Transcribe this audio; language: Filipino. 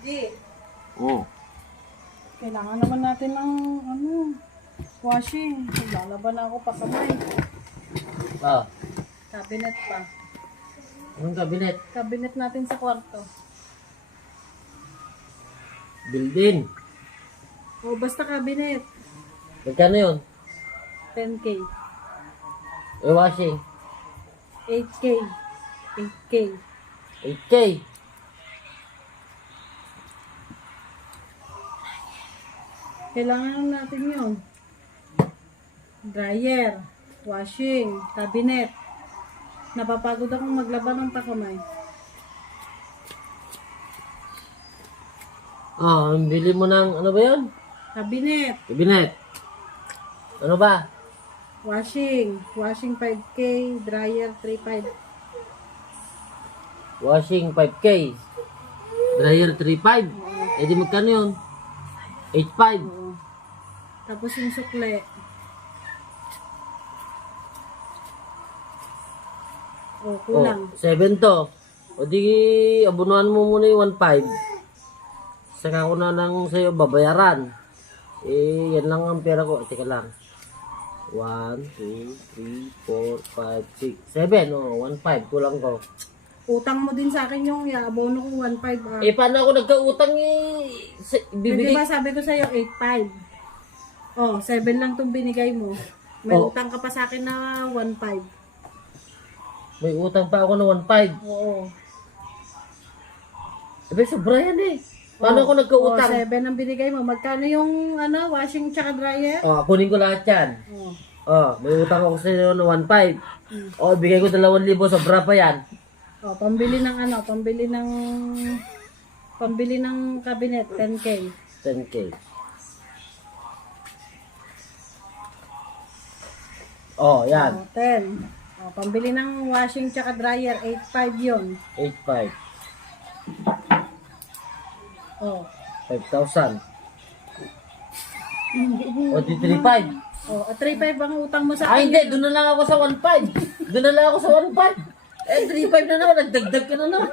Di. Oh. Kailangan naman natin ng washing. Lalaban ako pa kamay. Ah. Cabinet pa. Anong kabinet? Cabinet natin sa kwarto. Built-in. O basta cabinet. Magkano yun? 10K. Washing. 8K. 8K. 8K. Kailangan natin yun. Dryer. Washing. Cabinet. Napapagod akong maglaba ng pakamay. Ah, bili mo ng, ano ba yun? Cabinet. Kabinet. Ano ba? Washing. Washing 5K. Dryer 3.5. Washing 5K. Dryer 3.5. Eh di magkano yun? 8.5. Oo. Tapos yung sukle. O, kulang. 7 to. O di, abunuhan mo muna yung 1.5. Saka ko na lang sa'yo babayaran. Eh, yan lang ang pera ko. Teka lang. 1, 2, 3, 4, 5, 6, 7. O, 1.5. Kulang ko. Utang mo din sa akin yung abono ko 1.5. Eh, paano ako nagkautang eh? Di Bibigay. ba sabi ko sa'yo 8.5? Oh, 7 lang itong binigay mo. May Oh. utang ka pa sa akin na 1.5. May utang pa ako na 1.5. Oo. Eh, sobra yan eh. Paano ako nagkautang? 7 ang binigay mo. Magkano yung washing tsaka dryer? Oh, kunin ko lahat yan. Oh. Oh, may utang ako sa iyo na 1.5. Oh, bigay ko 2,000, sobra pa yan. Oh, pambili ng cabinet 10K. 10K. Oh, yan. Oh, 10. Oh, pambili ng washing tsaka dryer 8.5 'yon. 8.5. Oh. 5,000. O, di 3.5. Oh, 3.5 ang utang mo sa Ay, akin. hindi. Doon na lang ako sa 1.5. Doon na lang ako sa 1.5. Eh, 3.5 na naman. Nagdagdag ka na naman.